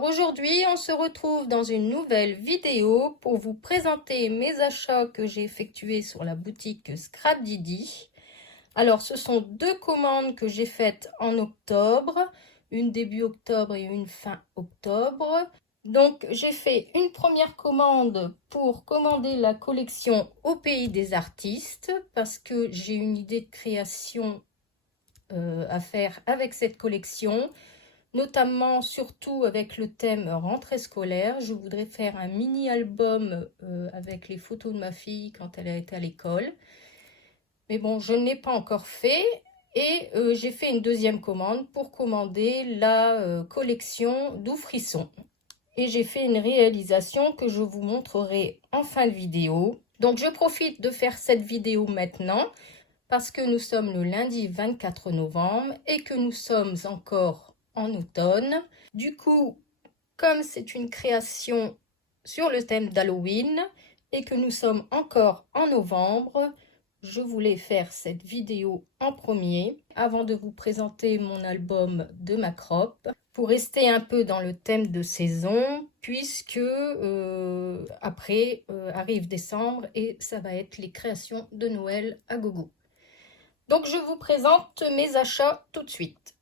Alors aujourd'hui, on se retrouve dans une nouvelle vidéo pour vous présenter mes achats que j'ai effectués sur la boutique Scrap Didi. Alors ce sont deux commandes que j'ai faites en octobre, une début octobre et une fin octobre. Donc j'ai fait une première commande pour commander la collection Au Pays des Artistes parce que j'ai une idée de création à faire avec cette collection. Notamment, surtout avec le thème rentrée scolaire. Je voudrais faire un mini-album avec les photos de ma fille quand elle a été à l'école. Mais bon, je ne l'ai pas encore fait. Et j'ai fait une deuxième commande pour commander la collection Doux Frisson. Et j'ai fait une réalisation que je vous montrerai en fin de vidéo. Donc, je profite de faire cette vidéo maintenant parce que nous sommes le lundi 24 novembre et que nous sommes encore en automne. Du coup, comme c'est une création sur le thème d'Halloween et que nous sommes encore en novembre, je voulais faire cette vidéo en premier avant de vous présenter mon album de Macrop pour rester un peu dans le thème de saison puisque après arrive décembre et ça va être les créations de Noël à gogo. Donc je vous présente mes achats tout de suite.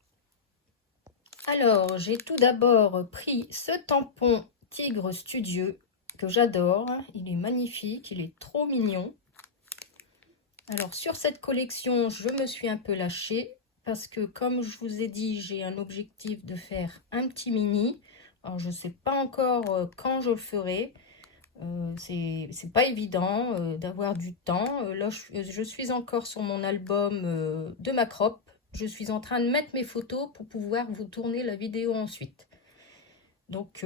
Alors, j'ai tout d'abord pris ce tampon Tigre Studieux que j'adore. Il est magnifique, il est trop mignon. Alors, sur cette collection, je me suis un peu lâchée parce que, comme je vous ai dit, j'ai un objectif de faire un petit mini. Alors, je ne sais pas encore quand je le ferai. C'est pas évident d'avoir du temps. Là, je suis encore sur mon album de Macrop. Je suis en train de mettre mes photos pour pouvoir vous tourner la vidéo ensuite. Donc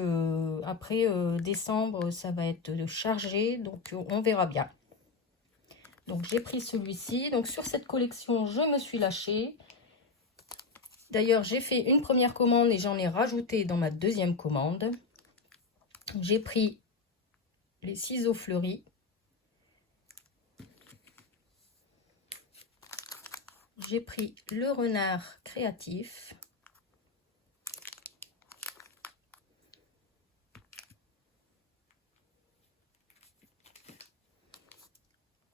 après décembre, ça va être chargé, donc on verra bien. Donc j'ai pris celui-ci. Donc sur cette collection, je me suis lâchée. D'ailleurs, j'ai fait une première commande et j'en ai rajouté dans ma deuxième commande. J'ai pris les ciseaux fleuris. J'ai pris le renard créatif.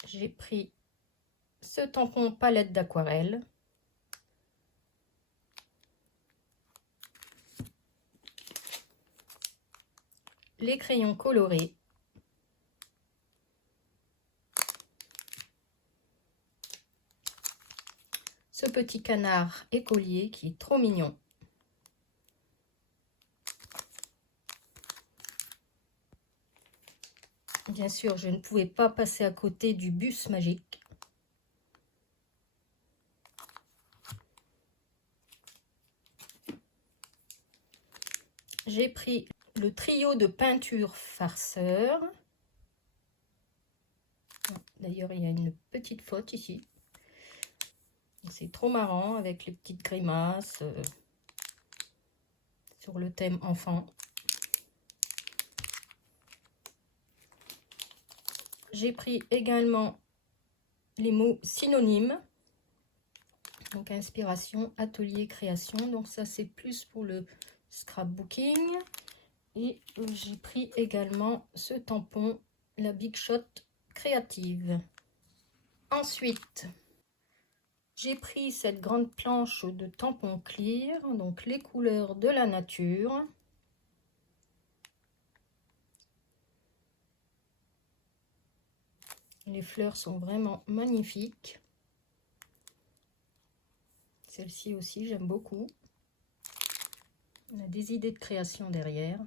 J'ai pris ce tampon palette d'aquarelle. Les crayons colorés. Ce petit canard écolier qui est trop mignon. Bien sûr, je ne pouvais pas passer à côté du bus magique. J'ai pris le trio de peinture farceur. D'ailleurs, il y a une petite faute ici. C'est trop marrant avec les petites grimaces sur le thème enfant. J'ai pris également les mots synonymes. Donc inspiration, atelier, création. Donc ça c'est plus pour le scrapbooking. Et j'ai pris également ce tampon, la Big Shot créative. Ensuite, j'ai pris cette grande planche de tampon clear, donc les couleurs de la nature. Les fleurs sont vraiment magnifiques. Celle-ci aussi, j'aime beaucoup. On a des idées de création derrière.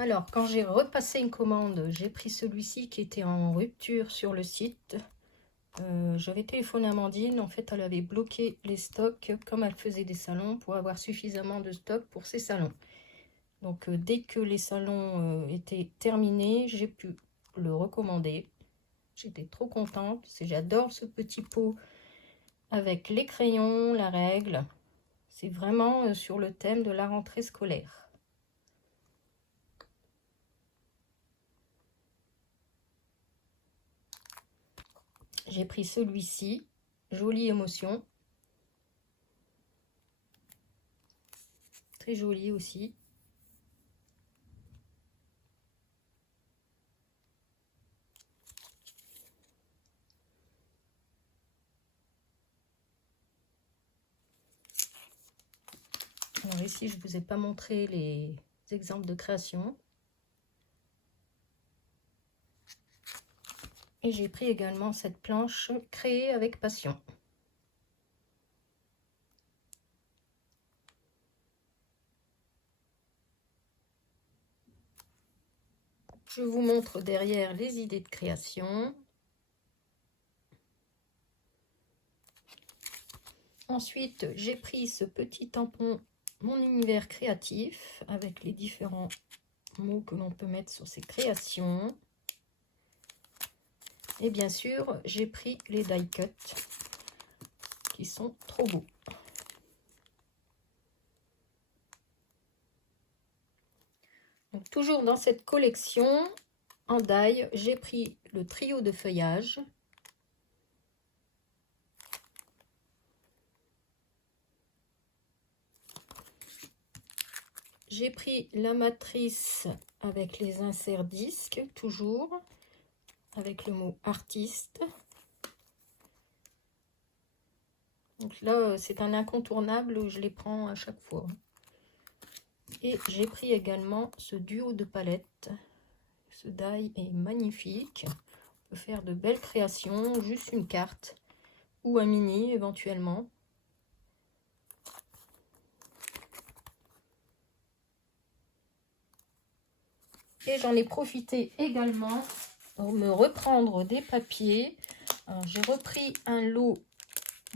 Alors, quand j'ai repassé une commande, j'ai pris celui-ci qui était en rupture sur le site. J'avais téléphoné à Amandine. En fait, elle avait bloqué les stocks comme elle faisait des salons pour avoir suffisamment de stock pour ses salons. Donc, dès que les salons étaient terminés, j'ai pu le recommander. J'étais trop contente parce que j'adore ce petit pot avec les crayons, la règle. C'est vraiment sur le thème de la rentrée scolaire. J'ai pris celui-ci, jolie émotion. très joli aussi. Alors ici, je ne vous ai pas montré les exemples de création. Et j'ai pris également cette planche créée avec passion. Je vous montre derrière les idées de création. Ensuite, j'ai pris ce petit tampon Mon univers créatif avec les différents mots que l'on peut mettre sur ces créations. Et bien sûr, j'ai pris les die cut qui sont trop beaux. Donc, toujours dans cette collection en die, j'ai pris le trio de feuillage. J'ai pris la matrice avec les inserts disques, toujours, avec le mot artiste. Donc là, c'est un incontournable, je les prends à chaque fois. Et j'ai pris également ce duo de palettes. Ce die est magnifique. On peut faire de belles créations, juste une carte ou un mini éventuellement. Et j'en ai profité également pour me reprendre des papiers. J'ai repris un lot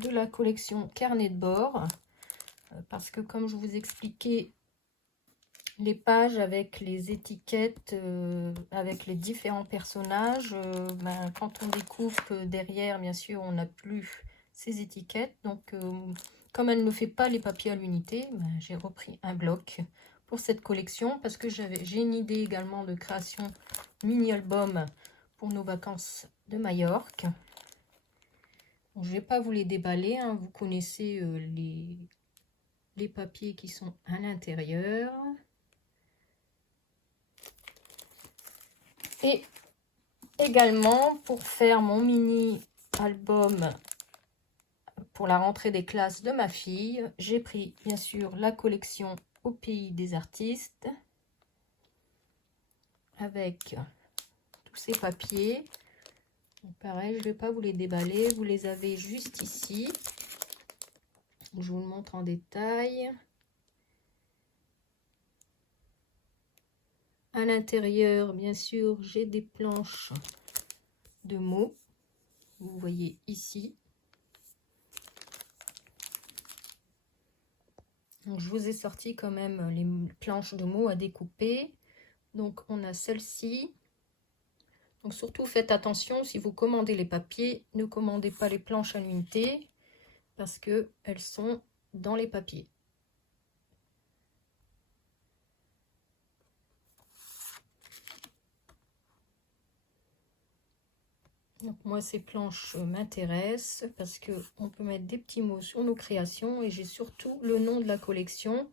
de la collection carnet de bord parce que comme je vous expliquais, les pages avec les étiquettes, avec les différents personnages, quand on découvre que derrière, bien sûr, on n'a plus ces étiquettes. Donc, comme elle ne fait pas les papiers à l'unité, j'ai repris un bloc pour cette collection parce que j'ai une idée également de création mini-album pour nos vacances de Majorque. Bon, je ne vais pas vous les déballer, hein, vous connaissez les papiers qui sont à l'intérieur. Et également, pour faire mon mini album pour la rentrée des classes de ma fille, j'ai pris bien sûr la collection Au pays des artistes avec tous ces papiers. Donc, pareil, je ne vais pas vous les déballer, vous les avez juste ici. Je vous le montre en détail. À l'intérieur, bien sûr, j'ai des planches de mots. Vous voyez ici. Donc, je vous ai sorti quand même les planches de mots à découper. Donc, on a celle-ci. Donc, surtout, faites attention, si vous commandez les papiers, ne commandez pas les planches à l'unité parce qu'elles sont dans les papiers. Donc moi, ces planches m'intéressent parce qu'on peut mettre des petits mots sur nos créations et j'ai surtout le nom de la collection.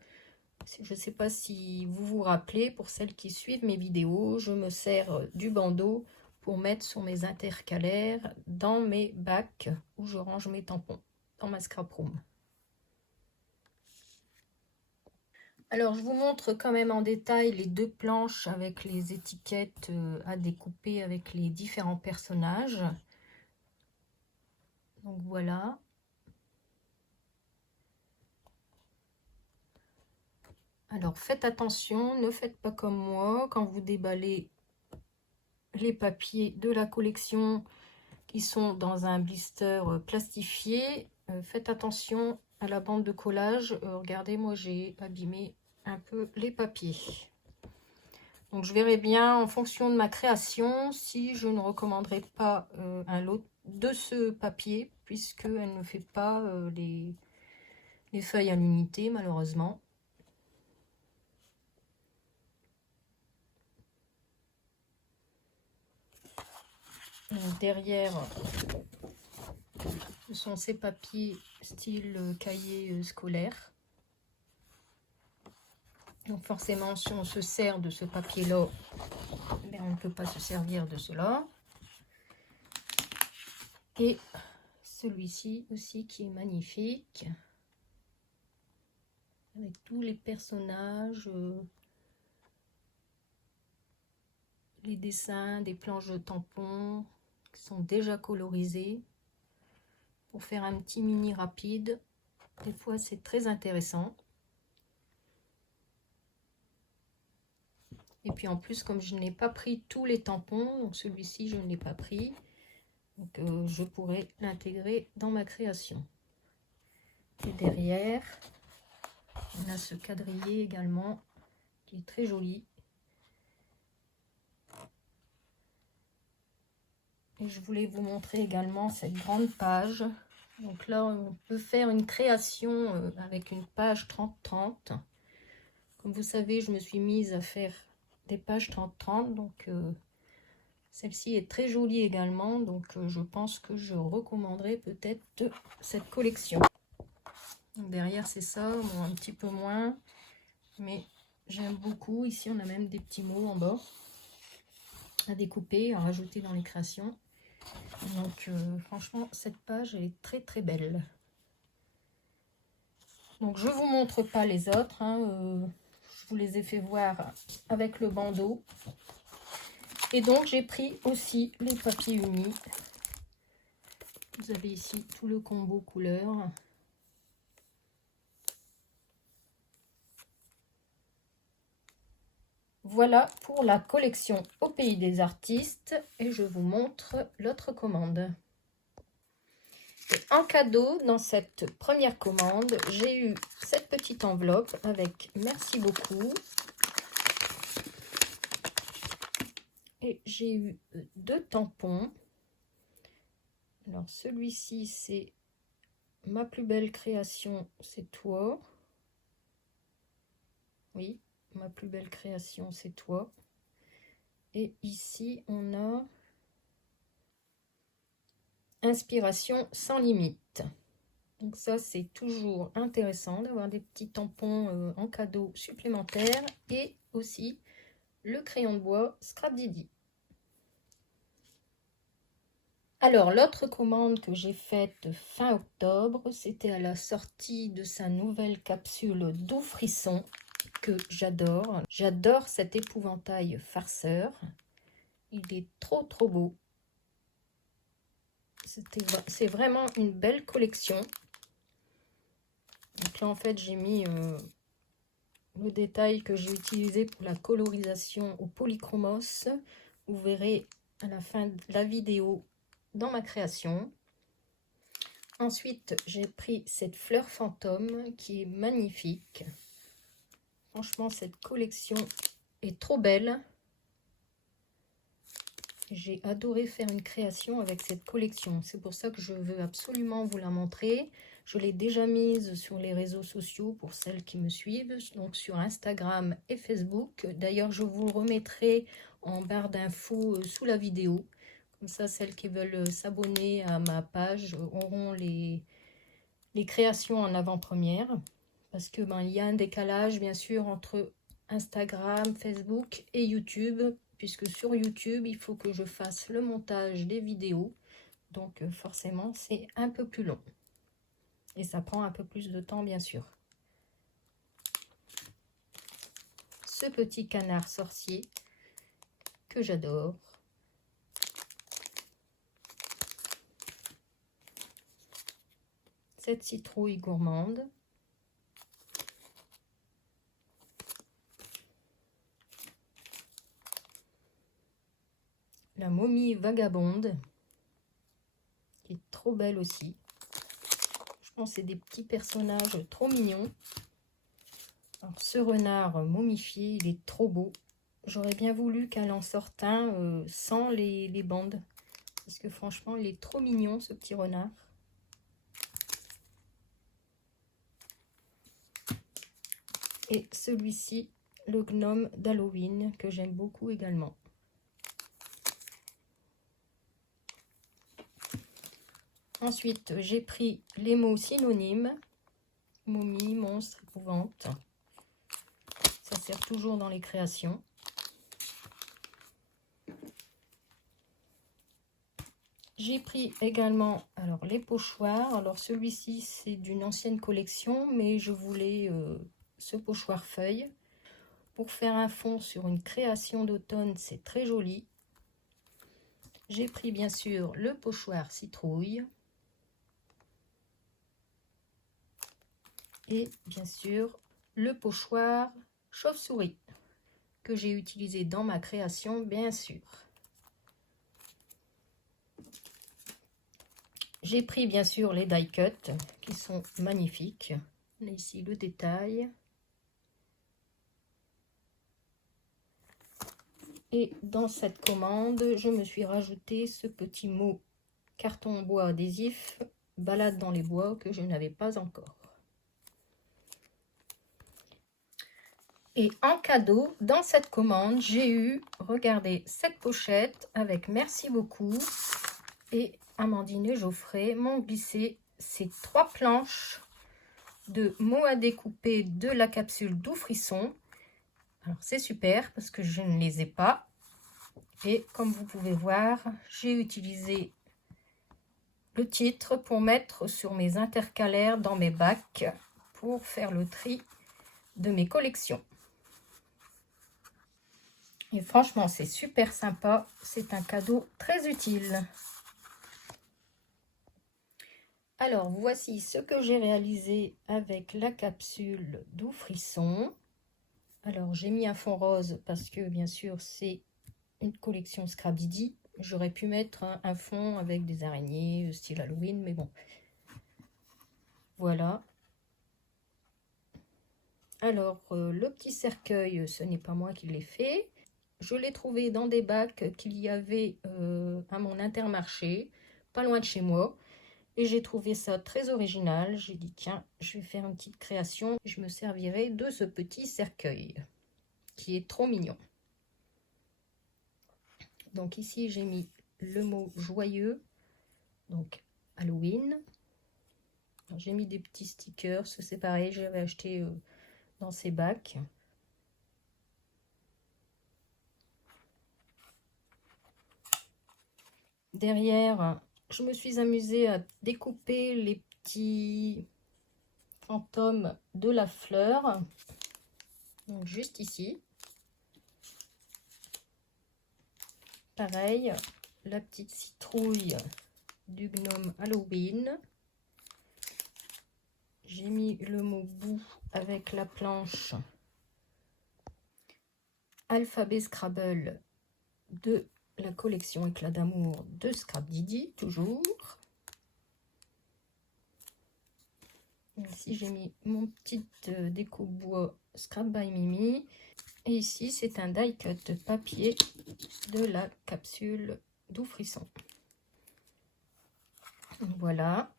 Je ne sais pas si vous vous rappelez, pour celles qui suivent mes vidéos, je me sers du bandeau pour mettre sur mes intercalaires dans mes bacs où je range mes tampons dans ma scrap room. Alors, je vous montre quand même en détail les deux planches avec les étiquettes à découper avec les différents personnages. Donc, voilà. Alors, faites attention, ne faites pas comme moi quand vous déballez les papiers de la collection qui sont dans un blister plastifié. Faites attention à la bande de collage. Regardez, moi, j'ai abîmé un peu les papiers. Donc, je verrai bien en fonction de ma création si je ne recommanderai pas un lot de ce papier puisqu'elle ne fait pas les feuilles à l'unité, malheureusement. Donc, derrière, ce sont ces papiers style cahier scolaire. Donc forcément, si on se sert de ce papier-là, ben, on ne peut pas se servir de cela. Et celui-ci aussi qui est magnifique. Avec tous les personnages, les dessins, des planches de tampons qui sont déjà colorisées. Pour faire un petit mini rapide, des fois c'est très intéressant. Et puis en plus, comme je n'ai pas pris tous les tampons, donc celui-ci je ne l'ai pas pris, donc je pourrais l'intégrer dans ma création. Et derrière, on a ce quadrillé également qui est très joli. Et je voulais vous montrer également cette grande page. Donc là, on peut faire une création avec une page 30-30. Comme vous savez, je me suis mise à faire des pages 30-30. Donc celle-ci est très jolie également. Donc je pense que je recommanderais peut-être cette collection. Donc derrière, c'est ça. Bon, un petit peu moins. Mais j'aime beaucoup. Ici, on a même des petits mots en bas à découper, à rajouter dans les créations. Donc franchement, cette page elle est très très belle. Donc je vous montre pas les autres, hein, je vous les ai fait voir avec le bandeau. Et donc j'ai pris aussi les papiers unis. Vous avez ici tout le combo couleur. Voilà pour la collection Au Pays des Artistes et je vous montre l'autre commande. Et en cadeau, dans cette première commande, j'ai eu cette petite enveloppe avec merci beaucoup. Et j'ai eu 2 tampons. Alors celui-ci, c'est ma plus belle création, c'est toi. Oui, ma plus belle création, c'est toi. Et ici, on a inspiration sans limite. Donc ça, c'est toujours intéressant d'avoir des petits tampons en cadeau supplémentaires. Et aussi le crayon de bois Scrap Didi. Alors, l'autre commande que j'ai faite fin octobre, c'était à la sortie de sa nouvelle capsule Doux Frisson, que j'adore. J'adore cet épouvantail farceur. Il est trop trop beau. C'est vraiment une belle collection. Donc là, en fait, j'ai mis le détail que j'ai utilisé pour la colorisation au polychromos. Vous verrez à la fin de la vidéo dans ma création. Ensuite, j'ai pris cette fleur fantôme qui est magnifique. Franchement, cette collection est trop belle. J'ai adoré faire une création avec cette collection. C'est pour ça que je veux absolument vous la montrer. Je l'ai déjà mise sur les réseaux sociaux pour celles qui me suivent, donc sur Instagram et Facebook. D'ailleurs, je vous le remettrai en barre d'infos sous la vidéo. Comme ça, celles qui veulent s'abonner à ma page auront les créations en avant-première. Parce que il y a un décalage, bien sûr, entre Instagram, Facebook et YouTube. Puisque sur YouTube, il faut que je fasse le montage des vidéos. Donc, forcément, c'est un peu plus long. Et ça prend un peu plus de temps, bien sûr. Ce petit canard sorcier que j'adore. Cette citrouille gourmande. La momie vagabonde, qui est trop belle aussi. Je pense que c'est des petits personnages trop mignons. Alors, ce renard momifié, il est trop beau. J'aurais bien voulu qu'elle en sorte un sans les bandes. Parce que franchement, il est trop mignon, ce petit renard. Et celui-ci, le gnome d'Halloween, que j'aime beaucoup également. Ensuite, j'ai pris les mots synonymes. Momie, monstre, épouvante. Ça, sert toujours dans les créations. J'ai pris également alors les pochoirs. Alors celui-ci c'est d'une ancienne collection, mais je voulais ce pochoir feuille pour faire un fond sur une création d'automne. C'est très joli. J'ai pris bien sûr le pochoir citrouille et bien sûr le pochoir chauve-souris que j'ai utilisé dans ma création bien sûr. J'ai pris bien sûr les die cut qui sont magnifiques. On a ici le détail. Et dans cette commande, je me suis rajouté ce petit mot carton bois adhésif, balade dans les bois, que je n'avais pas encore. Et en cadeau, dans cette commande, j'ai eu, regardez, cette pochette avec merci beaucoup. Et Amandine et Geoffrey m'ont glissé ces 3 planches de mots à découper de la capsule Doux Frisson. Alors c'est super parce que je ne les ai pas. Et comme vous pouvez voir, j'ai utilisé le titre pour mettre sur mes intercalaires dans mes bacs pour faire le tri de mes collections. Et franchement, c'est super sympa. C'est un cadeau très utile. Alors, voici ce que j'ai réalisé avec la capsule Doux Frisson. Alors, j'ai mis un fond rose parce que, bien sûr, c'est une collection Scrap Didi. J'aurais pu mettre un fond avec des araignées, style Halloween, mais bon. Voilà. Alors, le petit cercueil, ce n'est pas moi qui l'ai fait. Je l'ai trouvé dans des bacs qu'il y avait à mon Intermarché, pas loin de chez moi. Et j'ai trouvé ça très original. J'ai dit, tiens, je vais faire une petite création. Je me servirai de ce petit cercueil, qui est trop mignon. Donc ici, j'ai mis le mot joyeux, donc Halloween. J'ai mis des petits stickers, c'est pareil, j'avais acheté dans ces bacs. Derrière, je me suis amusée à découper les petits fantômes de la fleur. Donc juste ici. Pareil, la petite citrouille du gnome Halloween. J'ai mis le mot bout avec la planche Alphabet Scrabble de la collection Éclat d'amour de Scrap Didi, toujours. Ici, j'ai mis mon petit découpe bois Scrap by Mimi. Et ici, c'est un die cut papier de la capsule Doux Frisson. Voilà.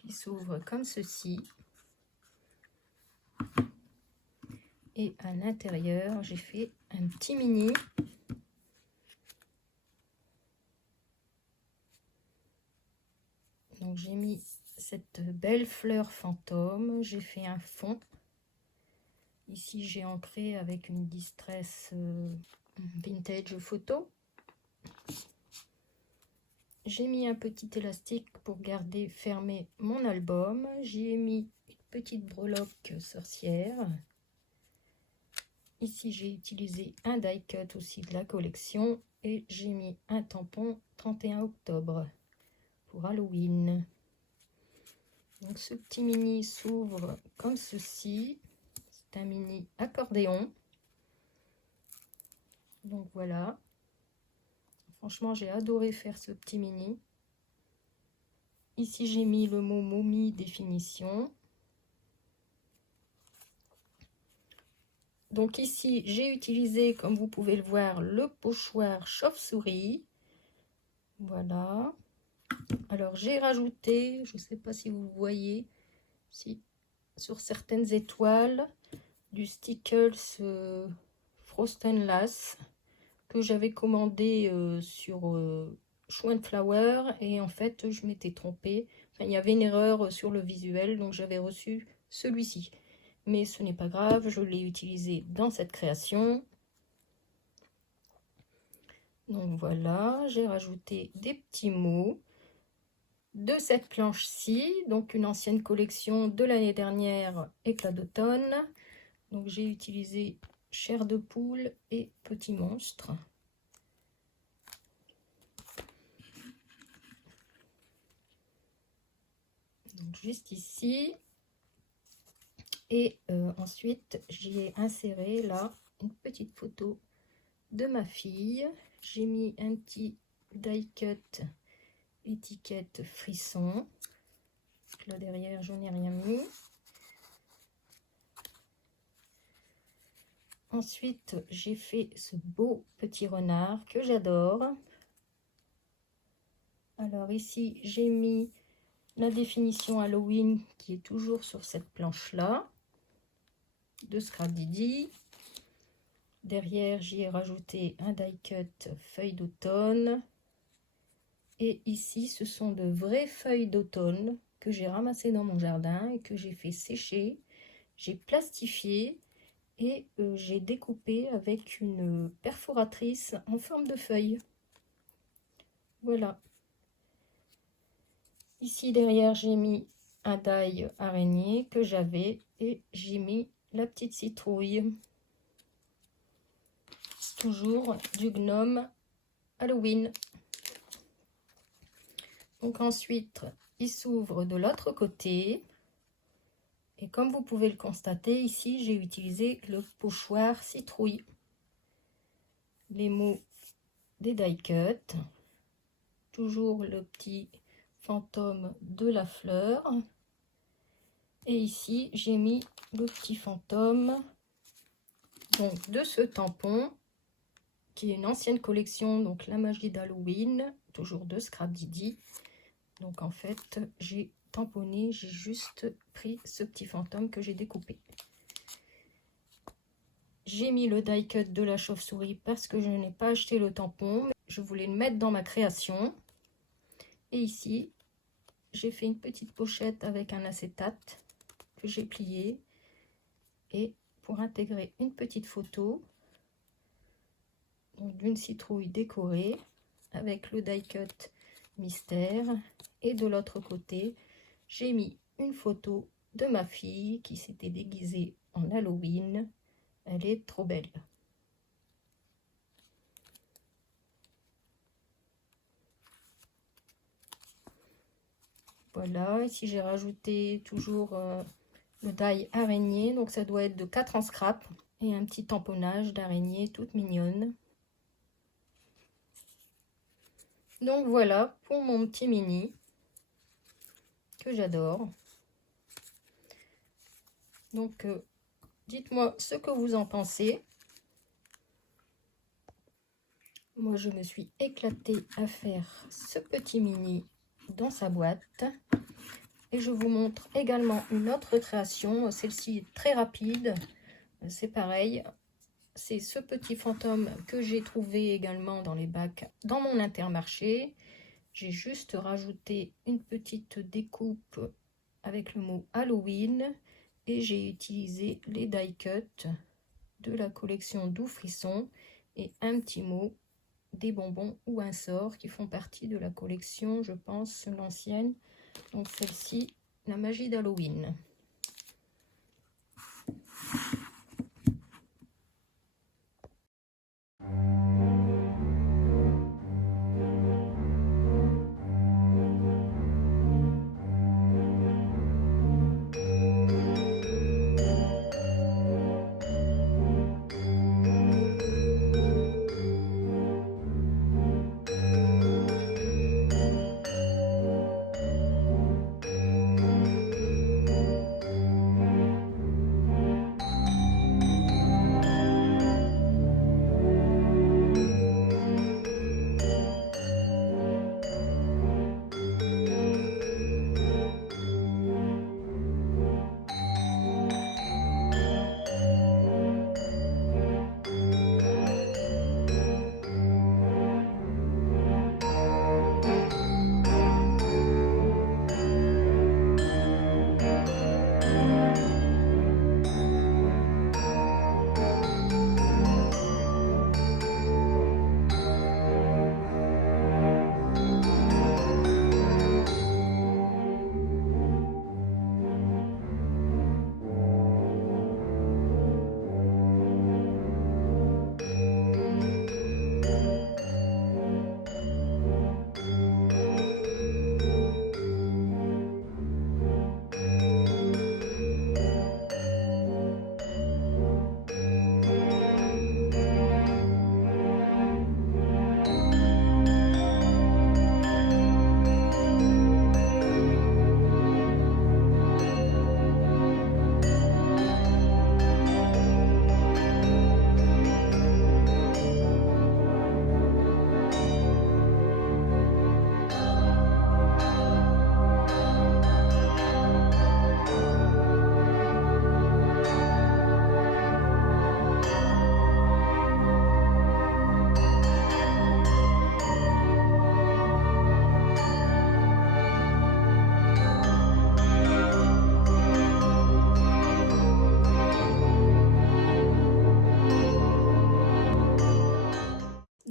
Qui s'ouvre comme ceci. Et à l'intérieur, j'ai fait un petit mini. Donc j'ai mis cette belle fleur fantôme. J'ai fait un fond. Ici, j'ai ancré avec une distress vintage photo. J'ai mis un petit élastique pour garder fermé mon album. J'y ai mis une petite breloque sorcière. Ici, j'ai utilisé un die cut aussi de la collection et j'ai mis un tampon 31 octobre pour Halloween. Donc, ce petit mini s'ouvre comme ceci. C'est un mini accordéon. Donc, voilà. Franchement, j'ai adoré faire ce petit mini. Ici, j'ai mis le mot momie définition. Donc ici, j'ai utilisé, comme vous pouvez le voir, le pochoir chauve-souris. Voilà. Alors, j'ai rajouté, je ne sais pas si vous voyez, si sur certaines étoiles, du Stickles Frosten Lass que j'avais commandé sur Schwannflower. Et en fait, je m'étais trompée. il y avait une erreur sur le visuel, donc j'avais reçu celui-ci. Mais ce n'est pas grave, je l'ai utilisé dans cette création. Donc voilà, j'ai rajouté des petits mots de cette planche-ci, donc une ancienne collection de l'année dernière, éclat d'automne. Donc j'ai utilisé chair de poule et petit monstre. Donc juste ici. Et ensuite, j'y ai inséré là une petite photo de ma fille. J'ai mis un petit die cut étiquette frisson. Là derrière, je n'ai rien mis. Ensuite, j'ai fait ce beau petit renard que j'adore. Alors ici, j'ai mis la définition Halloween qui est toujours sur cette planche-là de Scrap Didi. Derrière, j'y ai rajouté un die cut feuilles d'automne. Et ici, ce sont de vraies feuilles d'automne que j'ai ramassées dans mon jardin et que j'ai fait sécher. J'ai plastifié et j'ai découpé avec une perforatrice en forme de feuille. Voilà. Ici, derrière, j'ai mis un die araignée que j'avais et j'ai mis la petite citrouille. Toujours du gnome Halloween. Donc ensuite, il s'ouvre de l'autre côté. Et comme vous pouvez le constater, ici, j'ai utilisé le pochoir citrouille. Les mots des die cut. Toujours le petit fantôme de la fleur. Et ici, j'ai mis le petit fantôme donc, de ce tampon, qui est une ancienne collection, donc la magie d'Halloween, toujours de Scrap Didi. Donc en fait, j'ai tamponné, j'ai juste pris ce petit fantôme que j'ai découpé. J'ai mis le die cut de la chauve-souris parce que je n'ai pas acheté le tampon, mais je voulais le mettre dans ma création. Et ici, j'ai fait une petite pochette avec un acétate que j'ai plié. Et pour intégrer une petite photo d'une citrouille décorée avec le die cut mystère. Et de l'autre côté, j'ai mis une photo de ma fille qui s'était déguisée en Halloween. Elle est trop belle. Voilà, ici j'ai rajouté toujours le die araignée, donc ça doit être de 4 en scrap. Et un petit tamponnage d'araignée toute mignonne. Donc voilà pour mon petit mini que j'adore. Donc dites-moi ce que vous en pensez. Moi je me suis éclatée à faire ce petit mini dans sa boîte. Et je vous montre également une autre création. Celle-ci est très rapide. C'est pareil. C'est ce petit fantôme que j'ai trouvé également dans les bacs dans mon Intermarché. J'ai juste rajouté une petite découpe avec le mot Halloween. Et j'ai utilisé les die cut de la collection Doux Frisson. Et un petit mot des bonbons ou un sort qui font partie de la collection, je pense, l'ancienne. Donc celle-ci, la magie d'Halloween.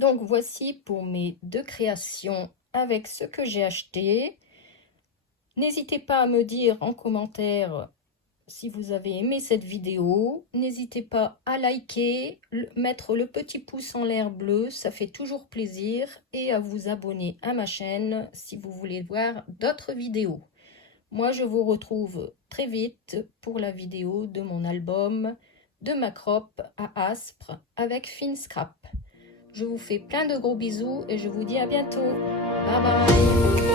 Donc voici pour mes 2 créations avec ce que j'ai acheté. N'hésitez pas à me dire en commentaire si vous avez aimé cette vidéo. N'hésitez pas à liker, mettre le petit pouce en l'air bleu, ça fait toujours plaisir, et à vous abonner à ma chaîne si vous voulez voir d'autres vidéos. Moi, je vous retrouve très vite pour la vidéo de mon album de Macrope à Aspres avec Fine Scrap. Je vous fais plein de gros bisous et je vous dis à bientôt. Bye bye!